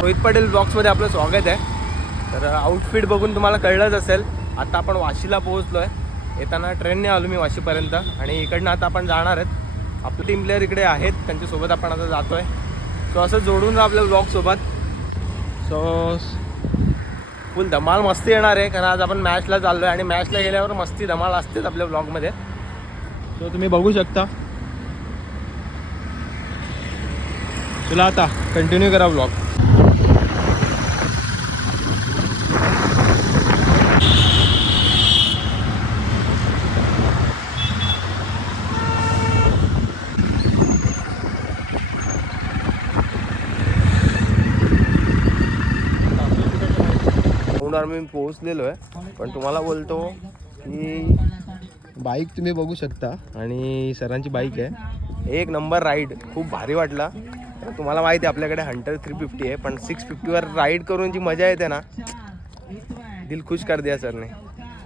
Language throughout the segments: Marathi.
रोहित पाटील ब्लॉग्समध्ये आपलं स्वागत आहे. तर आउटफिट बघून तुम्हाला कळलंच असेल. आता आपण वाशीला पोहोचलो आहे. येताना ट्रेनने आलो मी वाशीपर्यंत आणि इकडनं आता आपण जाणार आहेत. आपले टीम प्लेयर इकडे आहेत, त्यांच्यासोबत आपण आता जातो आहे. सो असं जोडून जा आपल्या ब्लॉगसोबत. सो फुल धमाल मस्ती येणार आहे, कारण आज आपण मॅचला चाललो आहे आणि मॅचला गेल्यावर मस्ती धमाल असतेच आपल्या ब्लॉगमध्ये. सो तुम्ही बघू शकता. चला आता कंटिन्यू करा ब्लॉग. मी पोहोचलेलो आहे, पण तुम्हाला बोलतो की बाईक तुम्ही बघू शकता आणि सरांची बाईक आहे. एक नंबर राईड, खूप भारी वाटला. तुम्हाला माहिती आहे आपल्याकडे हंटर 350 आहे, पण 650वर राईड करून जी मजा येते ना, दिल खुश कर दिया सरने.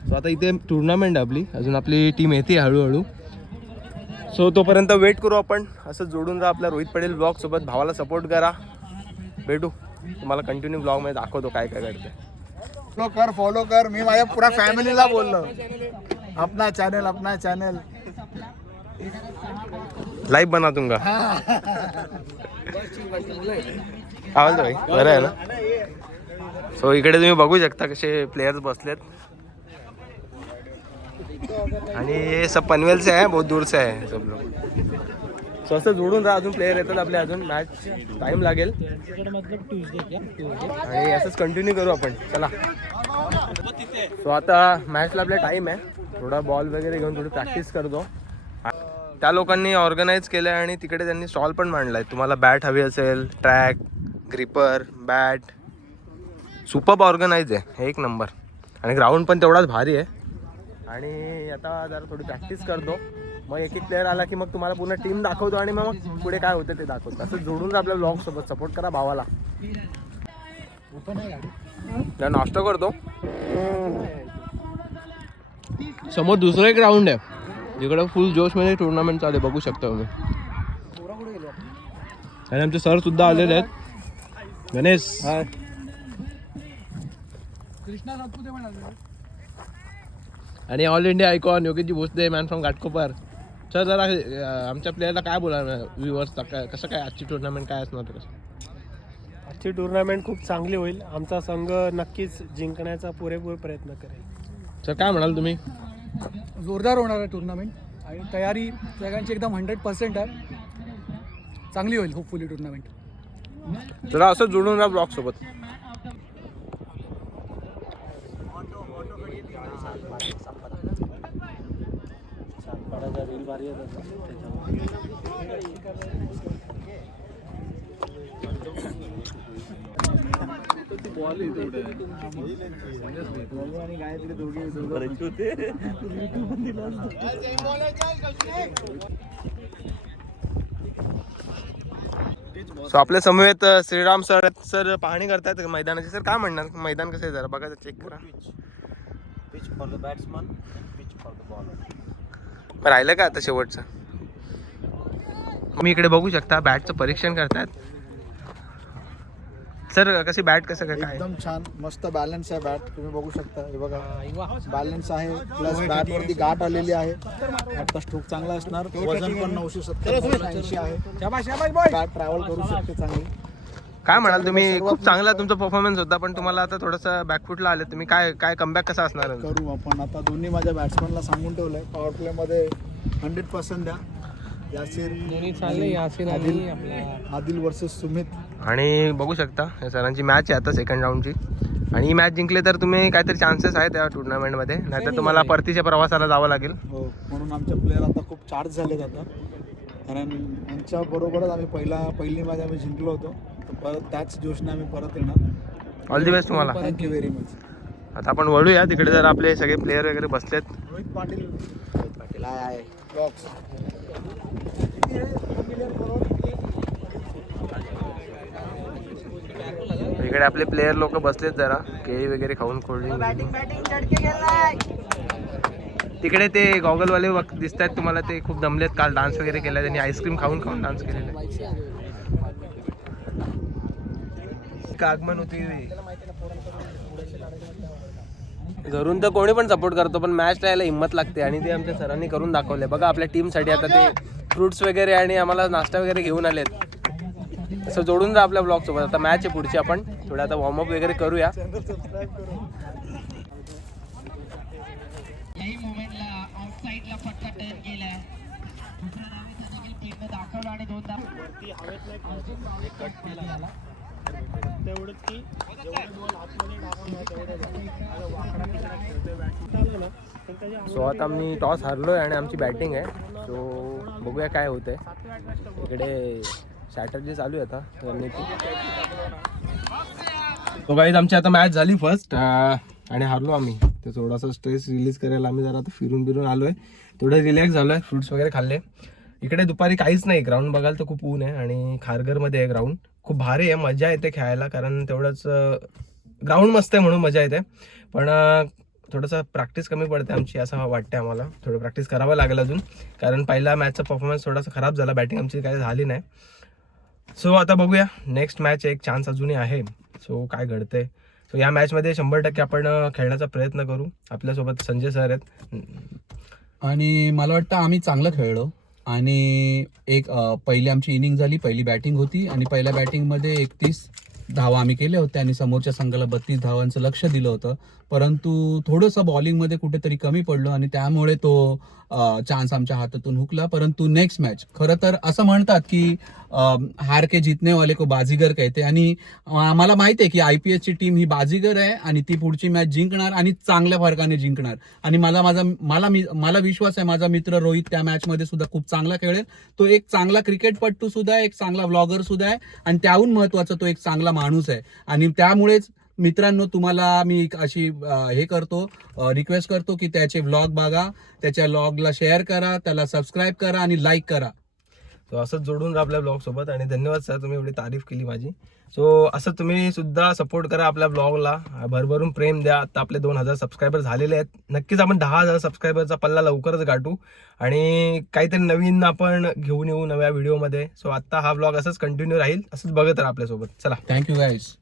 सो आता इथे टुर्नामेंट आपली, अजून आपली टीम येते हळूहळू. सो तोपर्यंत वेट करू आपण. असं जोडून राहा आपल्या रोहित पाटील ब्लॉगसोबत. भावाला सपोर्ट करा. भेटू तुम्हाला कंटिन्यू ब्लॉगमध्ये दाखवतो काय काय घडते. फॉलो कर. मी माझ्या पुरा फॅमिलीला बोललो, अपना चॅनल लाईव्ह बना दूंगा. आवाज भाई बरं आहे ना. सो इकडे तुम्ही बघू शकता कसे प्लेयर्स बसलेत आणि हे सब पनवेल से आहे, बहुत दूर से आहे सब लोग. सो असं जोडून राहा. अजून प्लेयर येतात आपले, अजून मॅच टाइम लागेल आणि असंच कंटिन्यू करू आपण. चला. सो आता मॅचला आपला टाईम आहे. थोडा बॉल वगैरे घेऊन थोडी प्रॅक्टिस करतो. त्या लोकांनी ऑर्गनाईज केलं आहे आणि तिकडे त्यांनी स्टॉल पण मांडला आहे. तुम्हाला बॅट हवी असेल, track, gripper, bat, superb organise आहे, एक नंबर. आणि ग्राउंड पण तेवढाच भारी आहे. आणि आता जरा थोडी प्रॅक्टिस करतो. मग एक एक प्लेअर आला की मग तुम्हाला पूर्ण टीम दाखवतो आणि मग पुढे काय होतं ते दाखवतो. असं जोडून आपल्या ब्लॉगसोबत सपोर्ट करा भावाला. नाश्ता करतो. समोर दुसरं एक ग्राउंड आहे जिकडं फुल जोशमध्ये टुर्नामेंट चालू आहे, बघू शकता तुम्ही. आणि आमचे सर सुद्धा आलेले आहेत. गणेश आणि ऑल इंडिया आयकॉन योगेशजी Bhosale, man from Ghatkopar. Sir जरा आमच्या प्लेयरला काय बोला, व्ह्युअर्सला काय कसं काय आजची टुर्नामेंट काय असणार तर कसं? आजची टुर्नामेंट खूप चांगली होईल. आमचा संघ नक्कीच जिंकण्याचा पुरेपूर प्रयत्न करेल. सर काय म्हणाल तुम्ही? जोरदार होणार आहे टुर्नामेंट आणि तयारी सगळ्यांची एकदम 100% आहे. चांगली होईल होपफुली टुर्नामेंट. चला असं जोडून राहा ब्लॉग सोबत. सो आपल्या समवेत श्रीराम सर पाहणी करतायत मैदानाची. सर काय म्हणणार, मैदान कसं आहे जरा बघा, चेक करा. Pitch for the batsman, pitch for the bowler. राहिलं का आता शेवटचं? मी इकडे बघू शकता बॅटचं परीक्षण करतात. सर कशी बॅट कसं काय? एकदम छान, मस्त बॅलन्स आहे बॅट. तुम्ही बघू शकता, हे बघा बॅलन्स आहे, प्लस बॅट वरती गाठ आलेली आहे. बॅटचा स्ट्रोक चांगला असणार. वजन पण 970 आहे. बॅट ट्रॅव्हल करू शकते चांगली. काय म्हणाल तुम्ही? खूप चांगला तुमचा परफॉर्मन्स होता, पण तुम्हाला आता थोडंसं बॅकफुटला आले तुम्ही. काय कमबॅक कसा असणार? करू आपण आता. दोन्ही माझ्या बॅट्समनला सांगून ठेवलंय, पॉवर प्ले मध्ये 100% द्या. आदिल वर्सेस सुमित. आणि बघू शकता सरांची मॅच आहे आता सेकंड राऊंडची, आणि ही मॅच जिंकले तर तुम्ही काहीतरी चान्सेस आहेत या टुर्नामेंटमध्ये, नाहीतर तुम्हाला परतीच्या प्रवासाला जावं लागेल. हो, म्हणून आमचे प्लेयर आता खूप चार्ज झालेत आता, कारण यांच्या बरोबरच आम्ही पहिली मॅच आम्ही जिंकलो होतो. तर परत त्याच जोशने आम्ही परत येणार. ऑल दी बेस्ट तुम्हाला. Thank you very much. आता आपण वळूया तिकडे. जर आपले सगळे प्लेयर वगैरे बसलेत. रोहित पाटील आहे बॉक्स. इकडे आपले प्लेयर लोक बसलेत, जरा केळी वगैरे खाऊन कोल्ड. तिकडे ते गॉगलवाले दिसत आहेत तुम्हाला, ते खूप दमलेत. काल डान्स वगैरे केला त्यांनी, आईस्क्रीम खाऊन डान्स केलेला. का आगमन होती. घरून तर कोणी पण सपोर्ट करतो पण मॅच यायला हिंमत लागते आणि ते आमच्या सरांनी करून दाखवले. बघा आपल्या टीमसाठी आता ते फ्रुट्स वगैरे आणि आम्हाला नाश्ता वगैरे घेऊन आलेत. असं जोडून राहा आपल्या ब्लॉग सोबत. आता मॅच आहे पुढची, आपण थोडं आता वॉर्मअप वगैरे करूया. सो आता आम्ही टॉस हारलोय आणि आमची बॅटिंग आहे. सो बघूया काय होतंय. इकडे स्ट्रॅटर्जी चालू आहे आता रणनीती. तो गाईज आमची आता मॅच झाली फर्स्ट आणि हारलो आम्ही. तर थोडासा स्ट्रेस रिलीज करायला आम्ही जरा आता फिरून आलोय. थोडं रिलॅक्स झालोय. फ्रुट्स वगैरे खाल्ले. इकडे दुपारी काहीच नाही. ग्राउंड बघाल तर खूप ऊन आहे आणि खारघरमध्ये आहे ग्राउंड. खूप भारी आहे, मजा येते खेळायला कारण तेवढंच ग्राउंड मस्त आहे म्हणून मजा येते. पण थोडंसं प्रॅक्टिस कमी पडते आमची असं वाटतं आम्हाला. थोडं प्रॅक्टिस करावं लागेल अजून कारण पहिला मॅचचा परफॉर्मन्स थोडासा खराब झाला. बॅटिंग आमची काही झाली नाही. सो आता बघूया नेक्स्ट मॅच एक चान्स अजूनही आहे. सो काय घडतंय. सो या मॅचमध्ये 100% आपण खेळण्याचा प्रयत्न करू. आपल्यासोबत संजय सर आहेत आणि मला वाटतं आम्ही चांगलं खेळलो आणि एक पहिली आमची इनिंग झाली, पहिली बॅटिंग होती आणि पहिल्या बॅटिंगमध्ये 31 धावा आम्ही केल्या होत्या आणि समोरच्या संघाला 32 धावांचं लक्ष दिलं होतं. परंतु थोडंसं बॉलिंगमध्ये कुठेतरी कमी पडलो आणि त्यामुळे तो चान्स आमच्या हातातून हुकला. परंतु नेक्स्ट मॅच खरं तर असं म्हणतात की हार के जीतने वाले को बाजीगर कहते आणि मला माहिती आहे की IPSची टीम ही बाजीगर आहे आणि ती पुढची मॅच जिंकणार आणि चांगल्या फरकाने जिंकणार. आणि मला विश्वास आहे माझा मित्र रोहित त्या मॅचमध्ये सुद्धा खूप चांगला खेळेल. तो एक चांगला क्रिकेटपटू सुद्धा आहे, एक चांगला व्लॉगर सुद्धा आहे आणि त्याहून महत्त्वाचा तो एक चांगला माणूस आहे. आणि त्यामुळेच मित्रांनो तुम्हाला मी अशी हे करतो, रिक्वेस्ट करतो की त्याचे व्लॉग बघा, त्याच्या व्लॉगला शेअर करा, त्याला सबस्क्राईब करा आणि लाईक करा. सो असंच जोडून राहा आपल्या ब्लॉगसोबत. आणि धन्यवाद सर, तुम्ही एवढी तारीफ केली माझी. सो असं तुम्ही सुद्धा सपोर्ट करा आपल्या ब्लॉगला, भरभरून प्रेम द्या. आता आपले 2000 सबस्क्रायबर झालेले आहेत. नक्कीच आपण 10,000 सबस्क्रायबरचा पल्ला लवकरच गाठू आणि काहीतरी नवीन आपण घेऊन येऊ नव्या व्हिडिओमध्ये. सो आता हा ब्लॉग असंच कंटिन्यू राहील, असंच बघत राहा आपल्यासोबत. चला, थँक्यू गाईज.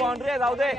बाउंड्री जाऊ दे.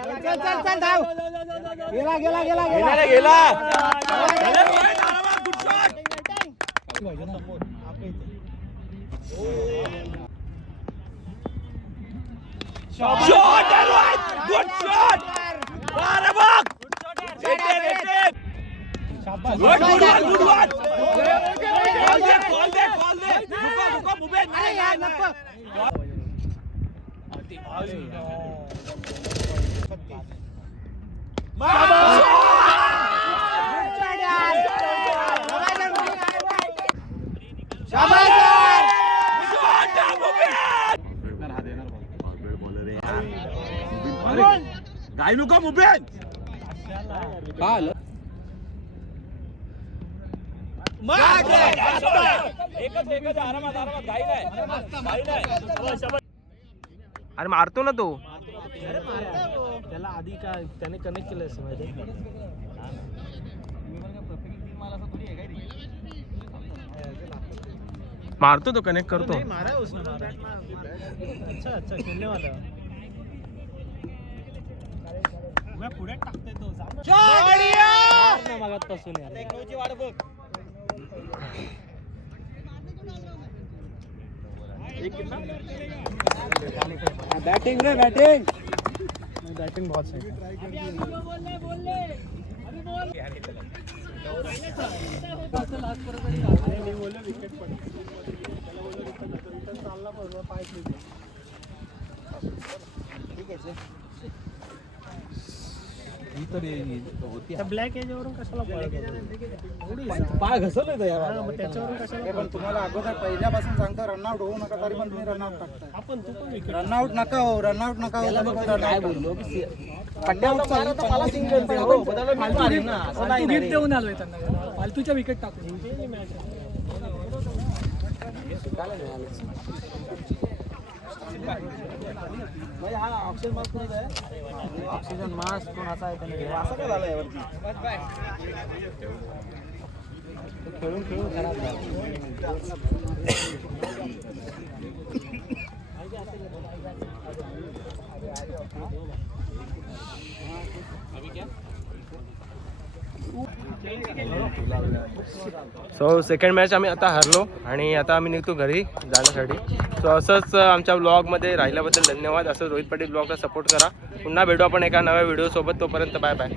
गाय नको मुबेन अरे मारतो ना तो. त्याला आधी काय त्याने कनेक्ट केलं असं माहिती. मारतो तो, कनेक्ट करतो. अच्छा खेळले वाला पुढे टाकतोय तो. मागातपासून बैटिंग रे बैटिंग बहुत सही. विकेट पडली चालला पाय ब्लॅक याच्यावरून कशाला पाय घसरलं त्याच्यावरून कशाला. पण तुम्हाला अगोदर पहिल्यापासून सांगतो रनआउट होऊ नका तरी पण तुम्ही रनआउट टाकता. आपण तू पण रनआउट नका हो, रनआउट नका हो. गिफ्ट देऊन आलोय त्यांना फालतूच्या विकेट टाकून. ऑक्सिजन मास्क कोण असा आहे त्याने असं काय झालं यावरती खेळून खेळून खराब सो सेकंड मॅच आम्ही आता हरलो आणि आता आम्ही निघतो घरी जाण्यासाठी. सो असंच आमच्या ब्लॉगमध्ये राहिल्याबद्दल धन्यवाद. असं रोहित पाटील ब्लॉगला सपोर्ट करा. पुन्हा भेटू आपण एका नव्या व्हिडिओसोबत. तोपर्यंत बाय बाय.